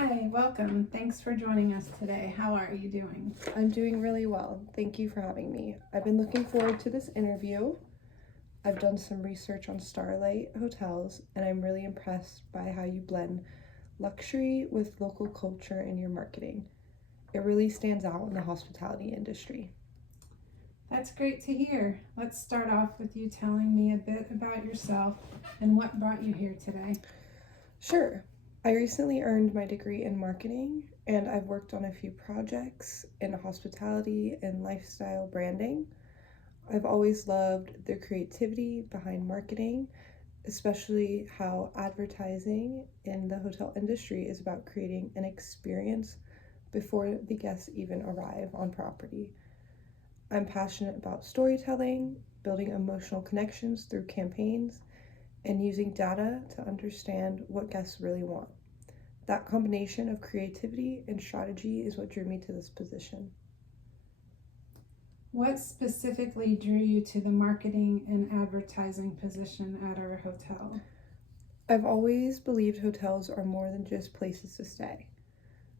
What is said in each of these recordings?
Hi, welcome. Thanks for joining us today. How are you doing? I'm doing really well. Thank you for having me. I've been looking forward to this interview. I've done some research on Starlight Hotels, and I'm really impressed by how you blend luxury with local culture in your marketing. It really stands out in the hospitality industry. That's great to hear. Let's start off with you telling me a bit about yourself and what brought you here today. Sure. I recently earned my degree in marketing, and I've worked on a few projects in hospitality and lifestyle branding. I've always loved the creativity behind marketing, especially how advertising in the hotel industry is about creating an experience before the guests even arrive on property. I'm passionate about storytelling, building emotional connections through campaigns, and using data to understand what guests really want. That combination of creativity and strategy is what drew me to this position. What specifically drew you to the marketing and advertising position at our hotel? I've always believed hotels are more than just places to stay.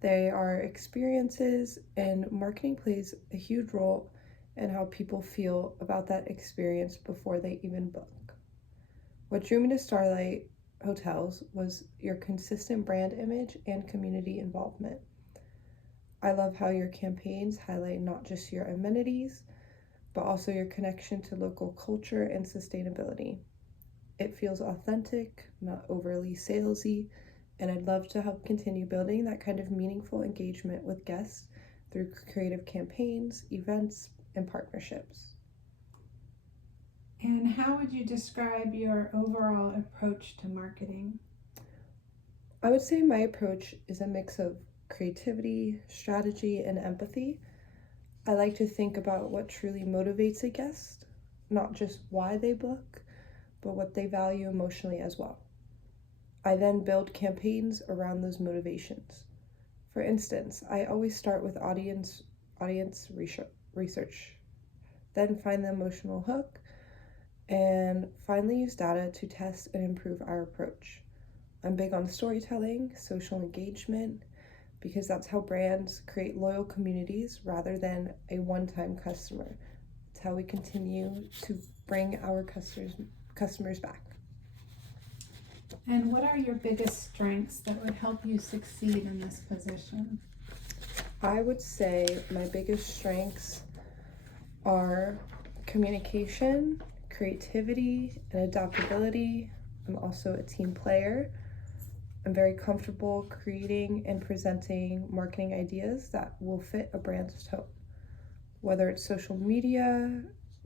They are experiences, and marketing plays a huge role in how people feel about that experience before they even book. What drew me to Starlight Hotels was your consistent brand image and community involvement. I love how your campaigns highlight not just your amenities, but also your connection to local culture and sustainability. It feels authentic, not overly salesy, and I'd love to help continue building that kind of meaningful engagement with guests through creative campaigns, events, and partnerships. And how would you describe your overall approach to marketing? I would say my approach is a mix of creativity, strategy, and empathy. I like to think about what truly motivates a guest, not just why they book, but what they value emotionally as well. I then build campaigns around those motivations. For instance, I always start with audience research, then find the emotional hook, and finally use data to test and improve our approach. I'm big on storytelling, social engagement, because that's how brands create loyal communities rather than a one-time customer. It's how we continue to bring our customers back. And what are your biggest strengths that would help you succeed in this position? I would say my biggest strengths are communication, creativity, and adaptability. I'm also a team player. I'm very comfortable creating and presenting marketing ideas that will fit a brand's tone, whether it's social media,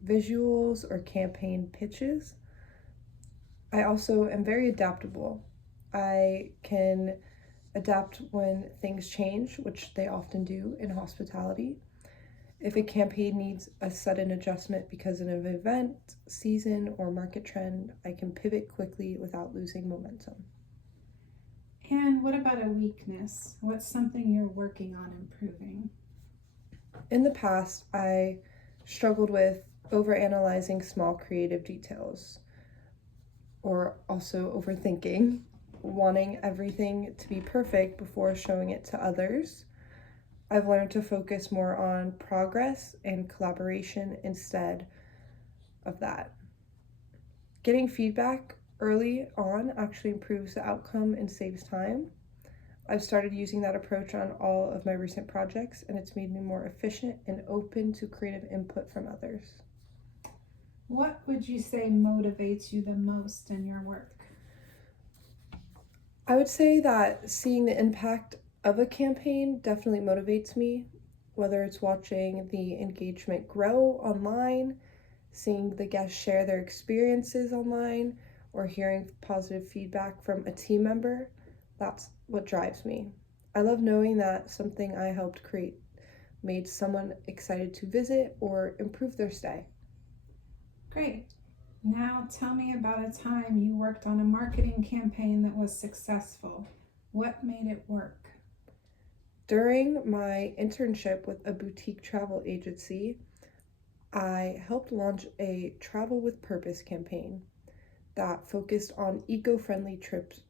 visuals, or campaign pitches. I also am very adaptable. I can adapt when things change, which they often do in hospitality. If a campaign needs a sudden adjustment because of an event, season, or market trend, I can pivot quickly without losing momentum. And what about a weakness? What's something you're working on improving? In the past, I struggled with overanalyzing small creative details or also overthinking, wanting everything to be perfect before showing it to others. I've learned to focus more on progress and collaboration instead of that. Getting feedback early on actually improves the outcome and saves time. I've started using that approach on all of my recent projects, and it's made me more efficient and open to creative input from others. What would you say motivates you the most in your work? I would say that seeing the impact of a campaign definitely motivates me, whether it's watching the engagement grow online, seeing the guests share their experiences online, or hearing positive feedback from a team member. That's what drives me. I love knowing that something I helped create made someone excited to visit or improve their stay. Great. Now tell me about a time you worked on a marketing campaign that was successful. What made it work? During my internship with a boutique travel agency, I helped launch a Travel with Purpose campaign that focused on eco friendly trips.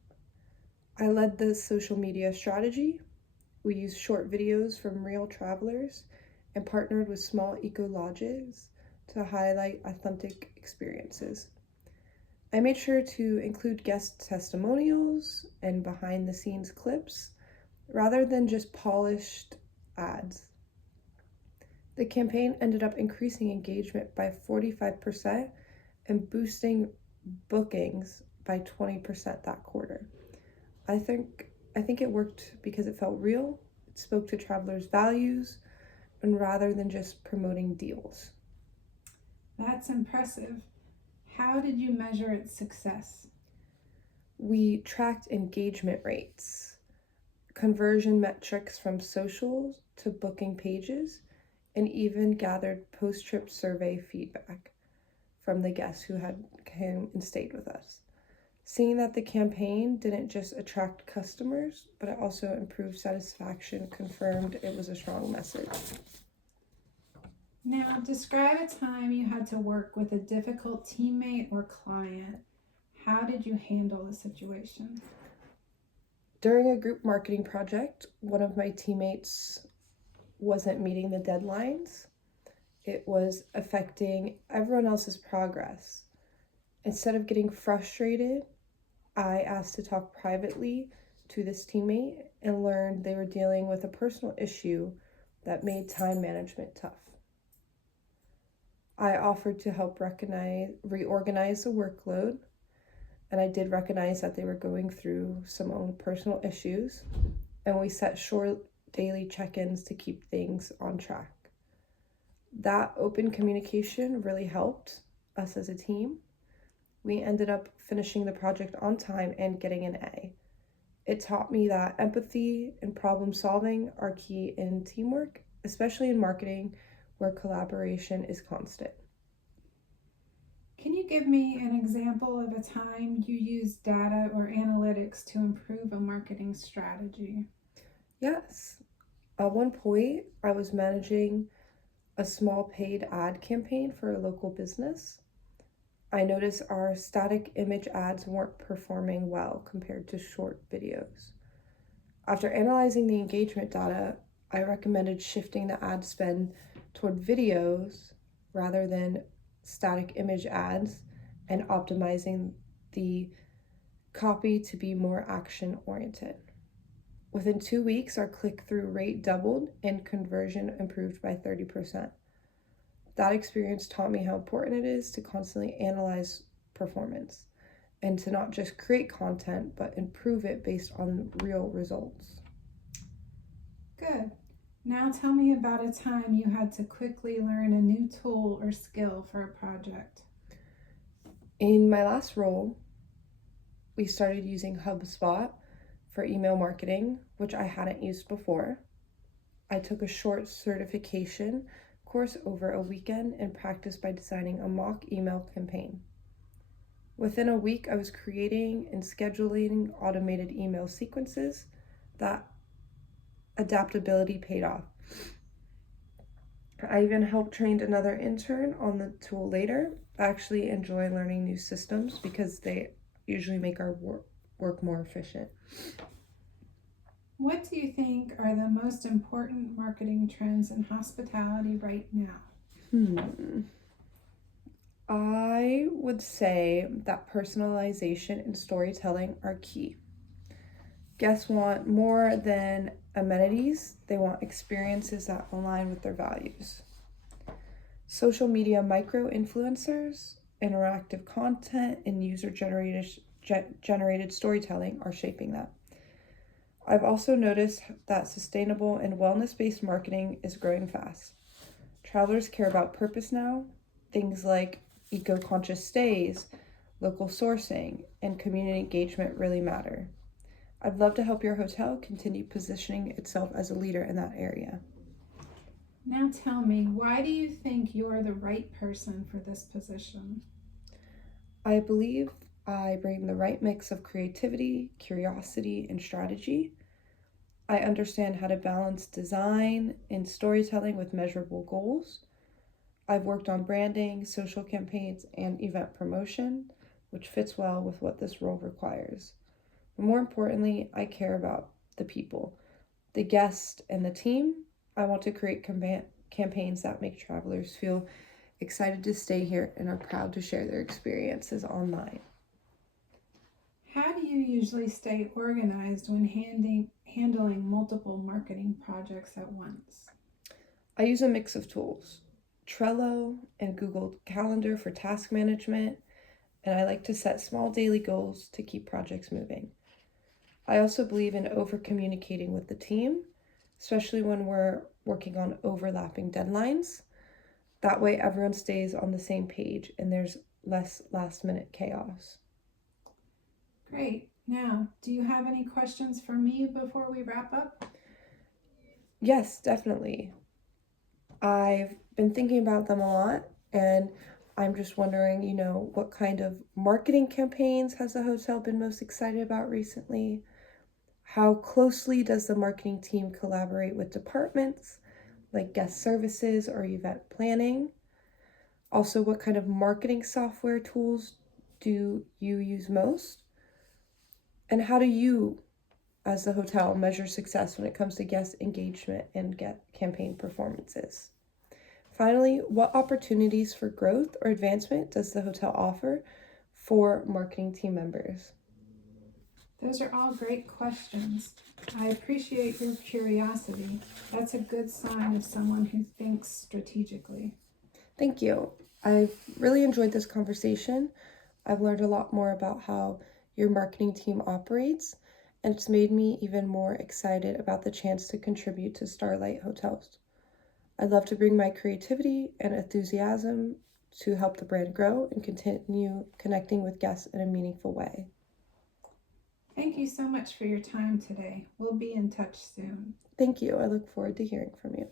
I led the social media strategy. We used short videos from real travelers and partnered with small eco lodges to highlight authentic experiences. I made sure to include guest testimonials and behind the scenes clips rather than just polished ads. The campaign ended up increasing engagement by 45% and boosting bookings by 20% that quarter. I think it worked because it felt real, it spoke to travelers' values, and rather than just promoting deals. That's impressive. How did you measure its success? We tracked engagement rates, conversion metrics from socials to booking pages, and even gathered post-trip survey feedback from the guests who had came and stayed with us. Seeing that the campaign didn't just attract customers, but it also improved satisfaction confirmed it was a strong message. Now, describe a time you had to work with a difficult teammate or client. How did you handle the situation? During a group marketing project, one of my teammates wasn't meeting the deadlines. It was affecting everyone else's progress. Instead of getting frustrated, I asked to talk privately to this teammate and learned they were dealing with a personal issue that made time management tough. I offered to help reorganize the workload, and I did recognize that they were going through some own personal issues, and we set short daily check-ins to keep things on track. That open communication really helped us as a team. We ended up finishing the project on time and getting an A. It taught me that empathy and problem solving are key in teamwork, especially in marketing where collaboration is constant. Can you give me an example of a time you used data or analytics to improve a marketing strategy? Yes. At one point, I was managing a small paid ad campaign for a local business. I noticed our static image ads weren't performing well compared to short videos. After analyzing the engagement data, I recommended shifting the ad spend toward videos rather than static image ads and optimizing the copy to be more action oriented. Within 2 weeks, our click-through rate doubled and conversion improved by 30%. That experience taught me how important it is to constantly analyze performance and to not just create content, but improve it based on real results. Good. Now tell me about a time you had to quickly learn a new tool or skill for a project. In my last role, we started using HubSpot for email marketing, which I hadn't used before. I took a short certification course over a weekend and practiced by designing a mock email campaign. Within a week, I was creating and scheduling automated email sequences. That adaptability paid off. I even helped train another intern on the tool later. I actually enjoy learning new systems because they usually make our work more efficient. What do you think are the most important marketing trends in hospitality right now? I would say that personalization and storytelling are key. Guests want more than amenities, they want experiences that align with their values. Social media micro-influencers, interactive content, and user-generated storytelling are shaping that. I've also noticed that sustainable and wellness-based marketing is growing fast. Travelers care about purpose now. Things like eco-conscious stays, local sourcing, and community engagement really matter. I'd love to help your hotel continue positioning itself as a leader in that area. Now tell me, why do you think you're the right person for this position? I believe I bring the right mix of creativity, curiosity, and strategy. I understand how to balance design and storytelling with measurable goals. I've worked on branding, social campaigns, and event promotion, which fits well with what this role requires. But more importantly, I care about the people, the guest, and the team. I want to create campaigns that make travelers feel excited to stay here and are proud to share their experiences online. How do you usually stay organized when handling multiple marketing projects at once? I use a mix of tools, Trello and Google Calendar for task management, and I like to set small daily goals to keep projects moving. I also believe in over communicating with the team, especially when we're working on overlapping deadlines. That way, everyone stays on the same page and there's less last minute chaos. Great. Now, do you have any questions for me before we wrap up? Yes, definitely. I've been thinking about them a lot, and I'm just wondering, what kind of marketing campaigns has the hotel been most excited about recently? How closely does the marketing team collaborate with departments like guest services or event planning? Also, what kind of marketing software tools do you use most? And how do you, as the hotel, measure success when it comes to guest engagement and get campaign performances? Finally, what opportunities for growth or advancement does the hotel offer for marketing team members? Those are all great questions. I appreciate your curiosity. That's a good sign of someone who thinks strategically. Thank you. I've really enjoyed this conversation. I've learned a lot more about how your marketing team operates, and it's made me even more excited about the chance to contribute to Starlight Hotels. I'd love to bring my creativity and enthusiasm to help the brand grow and continue connecting with guests in a meaningful way. Thank you so much for your time today. We'll be in touch soon. Thank you. I look forward to hearing from you.